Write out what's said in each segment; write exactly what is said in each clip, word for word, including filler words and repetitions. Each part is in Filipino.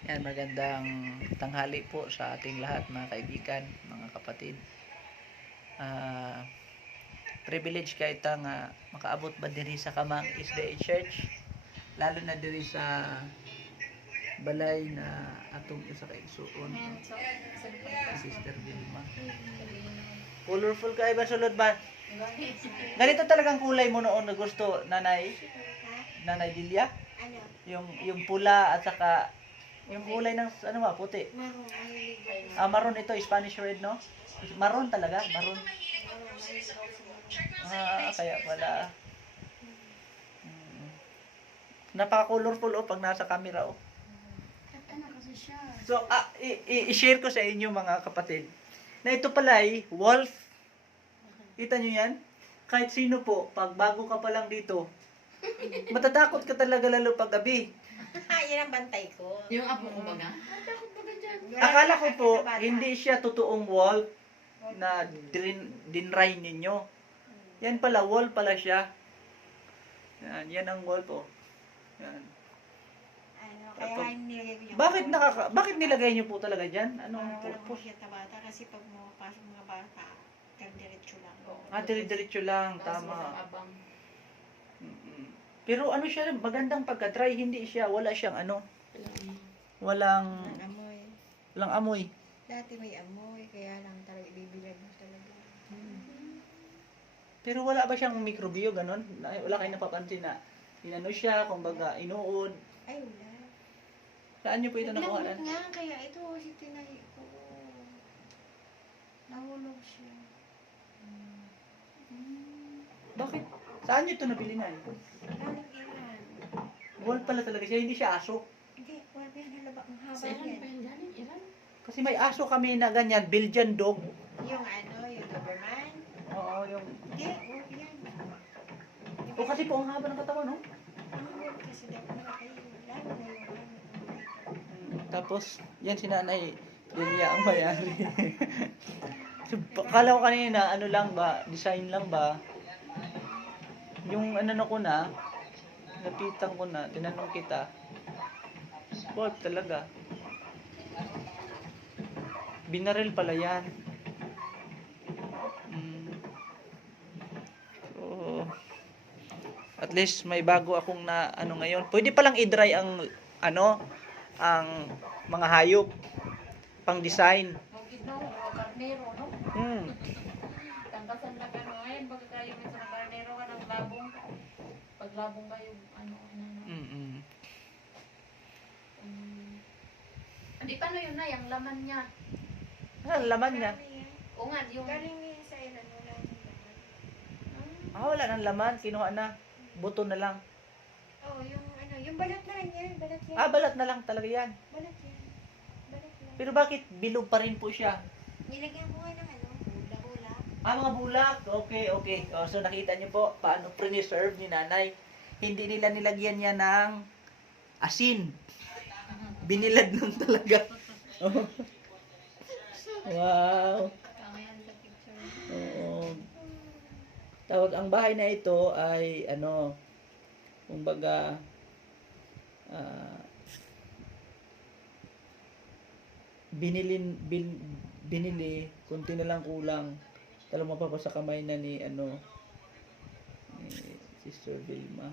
Yan, magandang tanghali po sa ating lahat, mga kaibigan, mga kapatid. Uh, privilege kay ta nga makaabot ba diri sa Kamang S D A Church, lalo na diri sa balay na atong isa ka igsuon, Sister Vilma. Colorful kay ba sulod ba? Ganito talagang kulay mo noon na gusto, nanay? Nanay Dilia? Ano? Yung yung pula at saka yung kulay ng ano ba, puti. Maroon. Ah, maroon ito, Spanish red, no? Maroon talaga, maroon. Ah, kaya pala. Hmm. Napaka-colorful oh pag nasa camera oh. Ano kasi siya? So, ah, i-share ko sa inyo mga kapatid na ito pala ay wolf. Kita nyo yan? Kahit sino po, pag bago ka pa lang dito, matatakot ka talaga lalo pag gabi. Yan ang bantay ko. Yung apo ko baga? Akala ko po, hindi siya totoong wolf na din, dinray ninyo. Yan pala, wolf pala siya. Yan, yan ang wolf oh. Yan. Ano, kaya Tapos, nilagay ko yung Bakit nakaka bakit nilagay niyo po talaga diyan? Anong Para walang purpose? masyat na bata kasi pag mapasok mga bata, diretso lang. Ah, dire-diretso lang, Tapos tama. walang abang. Mm-mm. Pero ano siya, magandang pagka-dry, hindi siya, wala siyang ano, walang, Ang amoy. walang amoy. Dati may amoy, kaya lang talaga ibibilag mo talaga. Pero wala ba siyang mikrobyo, ganon? Na- Wala kayo napapansin na, inano siya, kumbaga, inuod. Ay, wala. Saan niyo po ito nakuha? Naglambot nga, kaya ito, si tinahi ko. Nahulog siya. Bakit? Saan niyo ito nabili na? Galing Iran. Wolf pala talaga siya, hindi siya aso. Hindi, wala yan halaba. Ang haba Sa ilan pa yan. yan galing? Ilan? Kasi may aso kami na ganyan, Belgian dog. Yung ano, yung Doberman. Oo, yung... Hindi, wolf yan. O kasi po ang haba ng katawan, no? Ang wolf kasi dapat malaki. Lalo na yung ano. Tapos, yan si nanay, yun niya ang mayari. So, kala ko kanina, ano lang ba, design lang ba, yung ano na ko na, napitan ko na, tinanong kita, wolf talaga. Binaril pala yan. Mm. So, at least may bago akong na, ano ngayon, pwede palang i-dry ang, ano, ang mga hayop pang design. Magkita ko, karnero, no? Hmm. Tangkasan lang ano. Ngayon, pagka kayo may sa karnero ka ng labong. Pag labong kayo, ano, ano, ano. Mm. Um, Hindi, paano yun na? Yung laman niya. Ano laman niya? Marami yan. O nga, yung... Galing niya sa Iran, wala nang laman. Ah, wala nang laman, kinuha na. Buto na lang. Oo, yung ano, yung balat na rin yan. Balat yan. Ah, balat na lang talaga yan. Balat yan. Balat lang. Pero bakit bilog pa rin po siya? Nilagyan ko nga ng ano, hula-hula. Ah, mga bulak. Okay, okay. Oh, so nakita niyo po paano preserve ni nanay. Hindi nila nilagyan niya ng asin. Binilad lang talaga. Oh. Wow. Kangayan sa picture. Oo. Tawag ang bahay na ito ay ano, kumbaga ah, binilin bin, binili kunti na lang kulang talo mapapa sa kamay na ni ano ni Sister Vilma.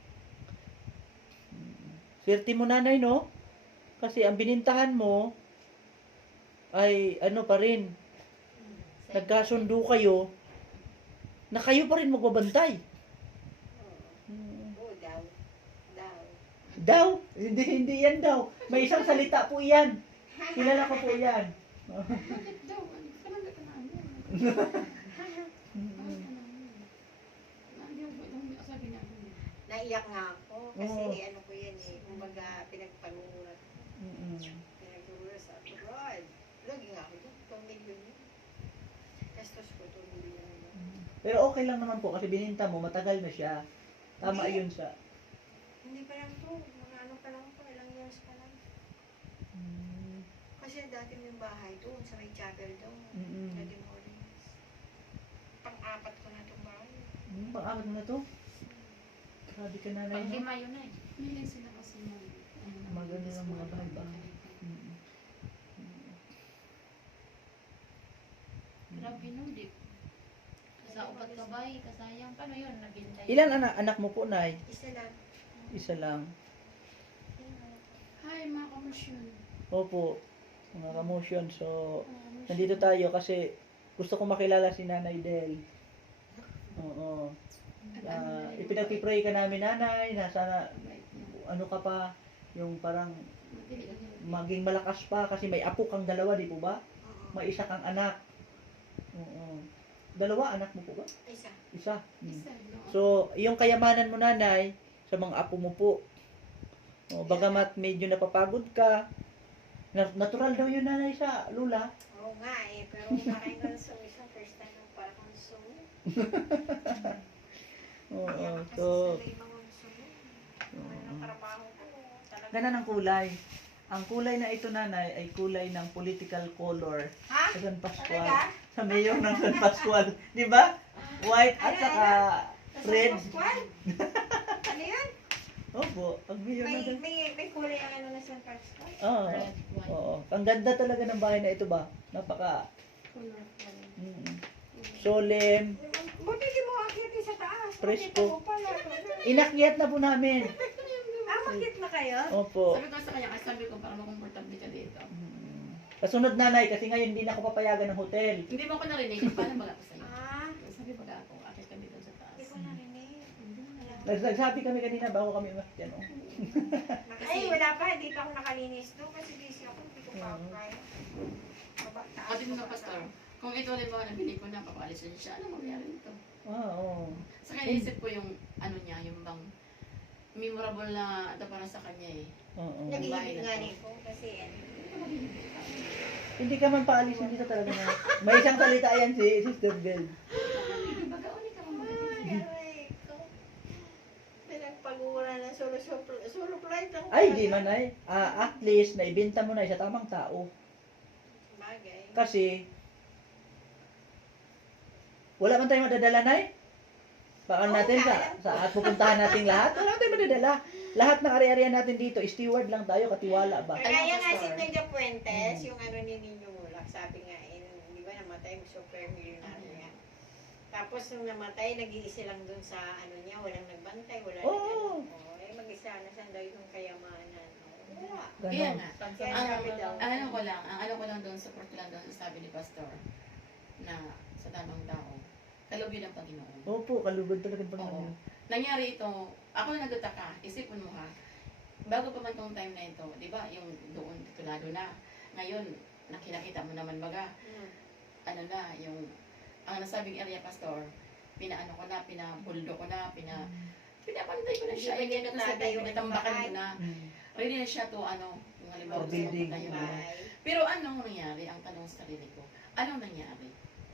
Hmm. Swerte mo nanay no? Kasi ang binintahan mo ay ano pa rin, nagkasundo kayo na kayo pa rin magbabantay. Hmm. Oo, daw. Daw. Daw? Hindi, hindi yan daw. May isang salita po yan. Kilala ko po yan. Bakit daw? Ano ka lang ka na ano? Naiyak nga ako kasi Oo. ano ko yan eh, kumbaga pinagpanurat, Mm-mm. pinagpanurat sa abroad. Lagi nga ako doon, two million yun. Gastos ko two million yun. Pero okay lang naman po kasi bininta mo, matagal na siya. Tama Hindi. yun siya. Hindi pa lang to, mga ano pa lang to, ilang years pa lang. Kasi dati yung bahay doon, sa may chapel doon, Mm-mm. na demolish. Pang-apat ko na itong bahay. Hmm, pang-apat mo na to? Grabe ka nanay. Pag No? lima yun na eh. Hindi sila kasi mag... ano, Maganda ng mga bahay ba? kabay, kasayang. Paano yun? Nabintay. Ilan anak, anak mo po, Nay? Isa lang. Isa lang. Hi, mga kamusyon. Opo, mga kamotion. So, nandito tayo kasi gusto ko makilala si Nanay Del. Oo. Uh, ipinagpipray ka namin, Nanay, na sana ano ka pa, yung parang maging malakas pa kasi may apo kang dalawa, di po ba? Oo. May isa kang anak. Oo. Dalawa anak mo po ba? Isa. Isa. Hmm. Isa, no? So, yung kayamanan mo, Nanay, sa mga apo mo po. O, bagamat medyo napapagod ka, na- natural daw yun, Nanay, sa lula. Oo nga eh, pero kumakain ko sa isang first time yung para konsumo. Oo. Kasi So, sa may mga konsumo. oo. Ang trabaho ko, talaga. Ganda ng kulay. Ang kulay na ito, Nanay, ay kulay ng political color Ha? sa San Pascual. Talaga? Sa mayor ng San Pascual. Di ba? White at Ano, saka Sa red. San Pascual? Ano yun? Opo, ang mayor May, ng... may, may kulay ang ano na San Pascual? Oo. Red, white, Oo. Ang ganda talaga ng bahay na ito ba? Napaka colorful. mm, solemn. Buti di mo akitin sa taas. Presko. Makita mo pala. Inakyat na po namin. Ah, makit na kayo? Opo. Sabi ko sa kanya, kasi sabi ko, para makomportable ka dito. Mm. Kasunod, Nanay, kasi ngayon hindi na ako papayagan ng hotel. Hindi mo ako narinig, paano baga ko sa'yo? Ah, Sabi baga ako, akit kami doon sa taas. hindi ko narinig. Hindi mo alam. Nags- Nagsabi kami kanina bago kami umakyat. Oh. Ay, wala pa. Hindi pa ako nakalinis doon kasi busy ako. Hindi ko pa ako kaya. Baba, taas, Kasi mga baba, pastor, taas. kung ito halimbawa nabili ko na, papaalisin siya, ano mangyari nito? Ah, oo. Sa kanya isip ko yung, ano niya, yung bang, memorable na ito para sa kanya eh. Oo. Nag-iibig nga rin ko kasi ano. Hindi ka man paalisin dito talaga na. May isang salita yan si Sister Bell. Baga, uli ka mo. Ay, aray ko. Pinagpagura na solo solo solo flight lang. Ay, di man ay. Ah, at least, naibenta mo na sa tamang tao. Bagay. Kasi, wala man tayong madadala, Nay. Baka Oo, natin sa, kaya. sa at pupuntahan nating lahat. Wala man tayong madadala. Lahat ng ari-arian natin dito, steward lang tayo, katiwala ba? Kaya nga si Pastor? Tega Puentes, Hmm. yung ano ni Nino Mulak, sabi nga, eh, di ba namatay, super millionaire niya. Tapos nung namatay, nag-iisa lang dun sa ano niya, walang nagbantay, wala Oo. nag ano. Oh, eh, mag-isa na saan daw yung kayamanan. Oh, wala. Kaya Ganon. nga, Kaya ang, sabi daw. ang ano ko lang, ang ano ko lang doon, support ko lang doon sa sabi ni Pastor, na sa tamang tao, kaloob yun ang Panginoon. Opo, kalugod talaga ng Oo. Panginoon. Nangyari ito, ako na nagtataka, isipin mo ha, bago pa man tong time na ito, di ba, yung doon, titulado na, ngayon, nakinakita mo naman baga, Hmm. ano na, yung, ang nasabing area pastor, pinaano ko na, pinabuldo ko na, pina, pinapantay ko na siya, Hindi ba niya hindi ko natatayo sabi, ng pinatambakan ko bahay? na, Mm. ready na siya to, ano, yung halimbawa, For gusto building. mo tayo na. Bye. Pero anong nangyari, ang tanong sa sarili ko, anong nangyari?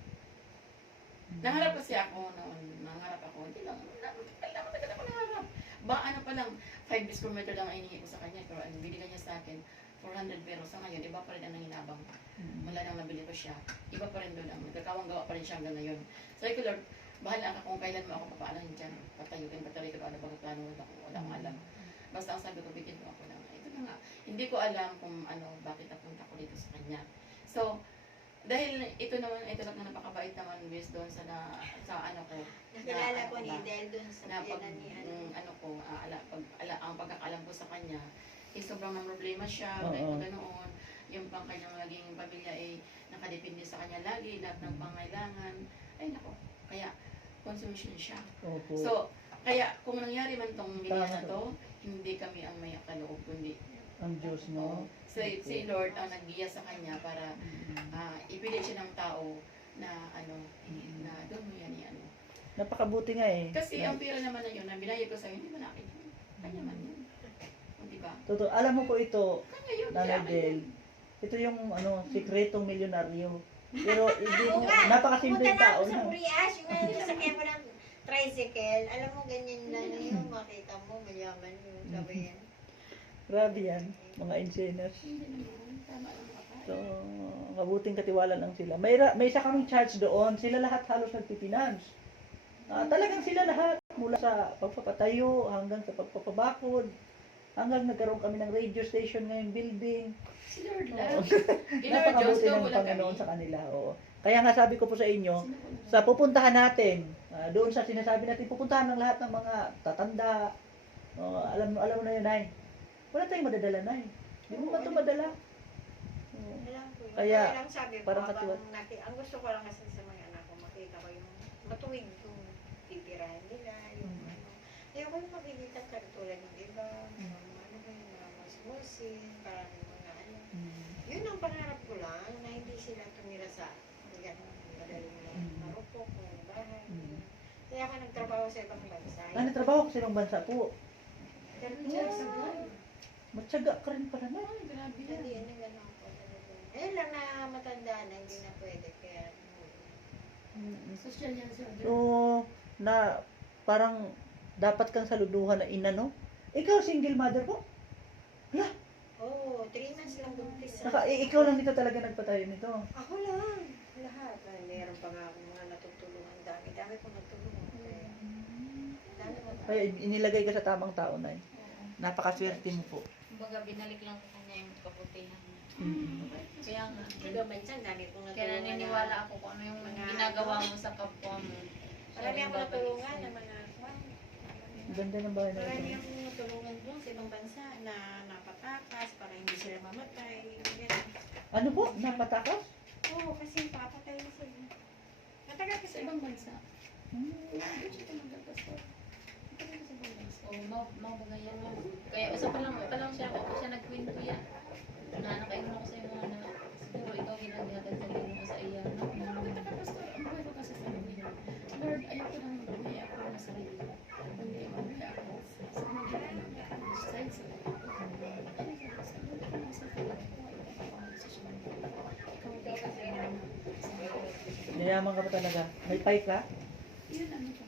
Nangarap kasi ako noon, nangarap ako, hindi lang, matagal na matagal ako nangarap. Ba, ano pa lang, five square meter lang ang inihingi ko sa kanya, pero ang binigay niya sa akin, four hundred pero sa ngayon, iba pa rin ang nanginabang. Mm. Mula nang nabili ko siya, iba pa rin doon ang nagkakawang gawa pa rin siya hanggang ngayon. Sabi ko, Lord, bahala ka kung kailan mo ako papaalahin dyan, patayukin, patari ko, ano bang plano mo ako, wala akong alam. Basta ang sabi ko, bigyan mo ako ng, ito na nga, hindi ko alam kung ano, bakit napunta ko dito sa kanya. So, dahil ito naman, ito lang na napakabait naman based doon sa, na, sa ano ko, Nakilala ko ano ni ba? Del dun sa na pag, piyanan ni ano. mm, ano ko, ah, ala, pag, ala, ang pagkakalam ko sa kanya, eh, sobrang may problema siya, Oo. may mga ganoon, yung pang kanyang naging pamilya ay nakadepende sa kanya lagi, lahat ng pangailangan, ay nako, kaya consumption siya. Opo. So, kaya kung nangyari man tong milya na Tama. to, hindi kami ang may kaloob, kundi ang Diyos, no? si, si Lord ang naggiya sa kanya para Mm. ah ipilit siya ng tao na ano, Mm. na doon mo yan, ano. Napakabuti nga eh. Kasi ang pera naman na yun, na binayad ko sa'yo, hindi man akin yun. Kanya man yun. O, diba? Totoo. Alam mo po ito, Kanya yun, Nanay kaya akin Del, yun. ito yung ano, sikretong milyonaryo. Pero hindi Oo mo, nga. napakasimpleng Punta na tao ako sa na. Burias, yung ano, sasakyan mo ng tricycle. Alam mo, ganyan na na yun. Makita mo, mayaman yung sabi yan. Grabe yan, mga ensenas. Hindi naman, tama lang ako. So, mabuting katiwala lang sila. May, ra- may isa kaming charge doon, sila lahat halos nagpipinance. Ah, talagang sila lahat, mula sa pagpapatayo hanggang sa pagpapabakod, hanggang nagkaroon kami ng radio station ngayong building. Si Lord Oo. lang. In our Diyos, Napakabuti go ng lang kami. Panginoon sa kanila. Oo. Kaya nga sabi ko po sa inyo, Sino ko lang? sa pupuntahan natin, Ah, doon sa sinasabi natin, pupuntahan ng lahat ng mga tatanda. Oh, alam mo, alam mo na yun, Nay. Wala tayong madadala, Nay. Hindi mo ba ito madala? Oh. Alam ko yun. Kaya, Kaya lang sabi ko, parang habang katiwat- naki, ang gusto ko lang kasi sa mga anak ko, makita ko yung matuwid yung titirahan nila, yung Mm. ano. Ayoko yung makikita katulad ng iba, mga ano ba yung mga musmusin, parang yung mga ano. Mm. Yun ang pangarap ko lang, na hindi sila tumira sa ganun, madaling Mm. marupok, ng bahay. Mm. Kaya ako nagtrabaho sa ibang bansa. Ah, natrabaho ko sa ibang bansa po. thirty Yeah. years ago. Matyaga ka rin pala, Nay. Ay, grabe Hindi, yan. ano gano'n ako talaga. Eh lang na matanda na, hindi na pwede, kaya Mm. Social yan, sir. So, na parang dapat kang saluduhan na ina, no? Ikaw, single mother po? Wala. Oo, oh, three months lang buntis. Naka, eh, ikaw lang dito talaga nagpatayo nito. Ako lang, lahat. Ay, meron pa nga akong mga natutulungan. Dami, dami kong natulungan. Kaya, dami mo. Kaya inilagay ka sa tamang tao, Nay. Napakaswerte mo po. Kumbaga, binalik lang ko kanya yung kabutihan niya. Mm. Kaya nga, Diba, minsan, dami kong natulungan. kaya naniniwala ako kung ano yung Mga- ginagawa mo sa kapwa mo. Marami akong natulungan na mga, wow, Ang ganda ng bahay na marami ito. akong natulungan doon sa ibang bansa na napatakas para hindi sila mamatay. Ganun. Ano po? Napatakas? Oo, kasi papatay na sila. Matagal Sa kasi. ibang bansa. Hmm. Doon siya tumanggap, pastor. Matagal sa ibang bansa. O, mau mau ba ganyan mo? Kaya isa pa lang, pa lang siya, ako siya nagkwento yan. Na nakainom ako sa iyo na siguro ikaw ginaghatag sa iyo mo sa iya. No? Nakakita ka, pastor. Ang buhay ko kasi sa Panginoon. Lord, ayoko nang mabuhay ako na sarili ko. Kundi mabuhay ako sa mga ginagawa ng side sa Lord. Ano sa Diyos? Ang buhay ko na sa sarili ko. Ikaw ang desisyon ko. Ikaw ang dapat ay ano sa mga Yayaman ka pa talaga. May pipe ka? yun ano ko.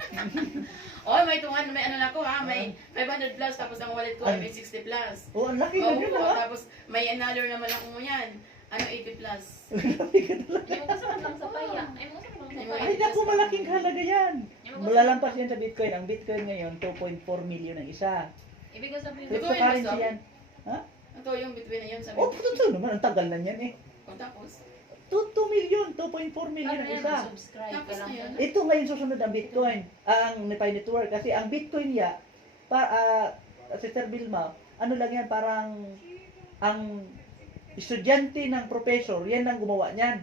Oh, may tungan, may ano na ako ha, may five hundred plus, tapos ang wallet ko ay may sixty plus. Oo, ang laki na Oo, yun, ha? tapos may another naman ako mo yan. Ano, eighty plus. Ay, mo kasi lang sa paya. Ay, mo kasi lang sa Ay, paya. Ay, naku, malaking halaga yan. Ay, mo kasi- Malalampas yan sa Bitcoin. Ang Bitcoin ngayon, two point four million ang isa. Ibig ko sabihin, Ito, Cryptocurrency yun, yan. Ito yung between na yun, sabi Oh, ko. totoo naman. Ang tagal na yan eh. O, tapos, two million, two point four million ano ang yan, isa. subscribe ka Tapos lang. ngayon, Ito ngayon susunod ang Bitcoin, ang Nepay Network. Kasi ang Bitcoin ya, pa, ah, Sister Vilma, ano lang yan, parang ang estudyante ng professor, yan ang gumawa niyan.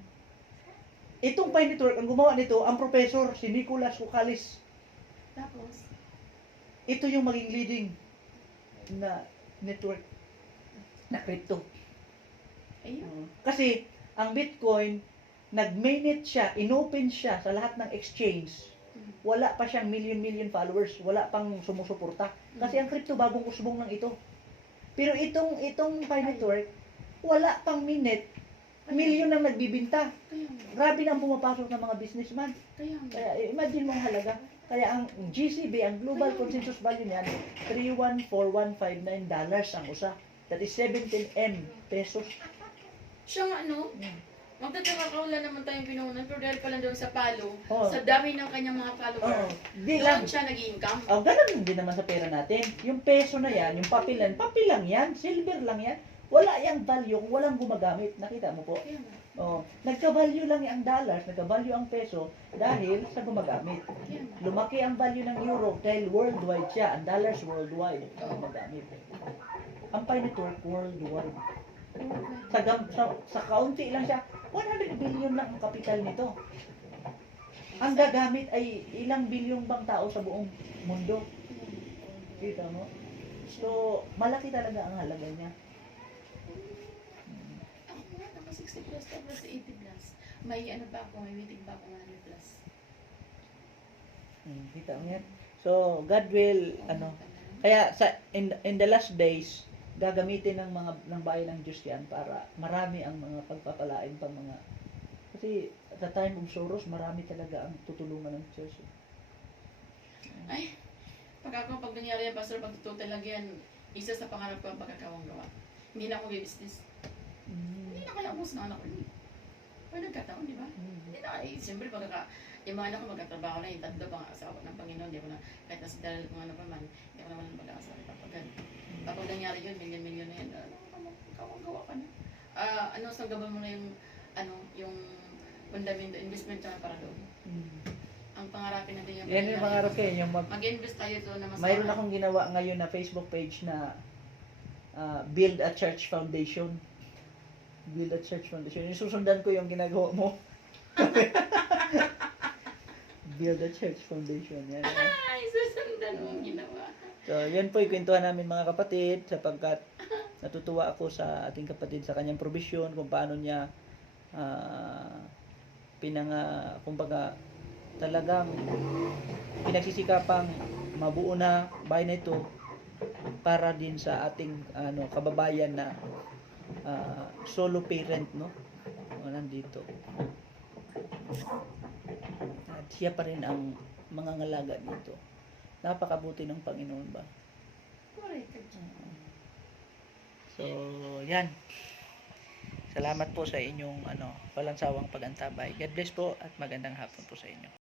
Itong Pi Network, ang gumawa nito, ang professor, si Nicolas Cucalis. tapos, Ito yung maging leading na network na crypto. ayun. Uh, kasi, ang Bitcoin, nag-mainnet siya, inopen siya sa lahat ng exchange. Wala pa siyang million-million followers, wala pang sumusuporta. Kasi ang crypto bagong usbong lang ito. Pero itong itong Pi Network, wala pang minute, million ang nagbibinta. Kaya nga, Grabe na ang pumapasok ng mga businessman. kaya nga. Kaya imagine mo ang halaga. Kaya ang G C B, ang Global Consensus Value niyan, three one four one five nine dollars ang usa. That is seventeen M pesos. Siya nga, ano, Hmm. magtataka ka, wala naman tayong pinunan, pero dahil pala doon sa palo, Oo. sa dami ng kanyang mga Oo. follower, Di lang. doon siya nag-income. Oh, ganun din naman sa pera natin. Yung peso na yan, yung papel yan, papel lang yan, silver lang yan. Wala yung value kung walang gumagamit. Nakita mo po? Kaya nga, Oh, nagka-value lang ang dollars, nagka-value ang peso dahil sa gumagamit. kaya nga. Lumaki ang value ng euro dahil worldwide siya, ang dollars worldwide ang gumagamit. Ang Pi Network worldwide. Sa, gam, sa, sa kaunti lang siya, one hundred billion lang ang kapital nito. Ang gagamit ay ilang bilyong bang tao sa buong mundo. Kita mo? So, malaki talaga ang halaga niya. Ako nga, ako sixty plus, tapos eighty plus. May ano pa ako, may waiting pa ako one hundred plus. Hmm, kita mo yan? So, God will, ano, kaya sa in, in the last days, gagamitin ng mga ng bayan ng Diyos yan para marami ang mga pagpapalain pang mga kasi at the time of sorrows, marami talaga ang tutulungan ng Diyos. Ay, pag ako, pag nangyari yan, pastor, pag totoo talaga yan, isa sa pangarap ko ang pagkakawang gawa. Hindi na ako business. Hindi Mm. na kaya ubos ng anak ko. Hindi. Pag nagkataon, di ba? Mm. Hindi na, eh, siyempre, pagkaka, yung mga anak ko magkatrabaho na, yung tatlo pang asawa ng Panginoon, di ako na, kahit nasa dalal kung ano pa man, hindi ako naman mag-aasawa. Kapag, kapag nangyari yun, milyon-milyon na yan, ano, kawang gawa ka na. Ah, ano, sanggaban mo na yung, ano, yung fundamento, investment na para doon. Mm. ang pangarapin natin yung Yan yung pangarap ko eh, yung mag mag-invest tayo doon na masama. mayroon akong ginawa ngayon na Facebook page na ah, Build a Church Foundation. Build a Church Foundation. Yung susundan ko yung ginagawa mo. Build a Church Foundation. Yan. Ay, susundan mo ang ginawa. So, yan po ikwentuhan namin mga kapatid sapagkat natutuwa ako sa ating kapatid sa kanyang provision kung paano niya ah, pinanga, kumbaga talagang pinagsisikapang mabuo na bahay na ito para din sa ating ano kababayan na ah, solo parent, no? O, nandito. At siya pa rin ang mangangalaga dito. Napakabuti ng Panginoon ba? Correct. So, yan. Salamat po sa inyong ano, walang sawang pag-antabay. God bless po at magandang hapon po sa inyo.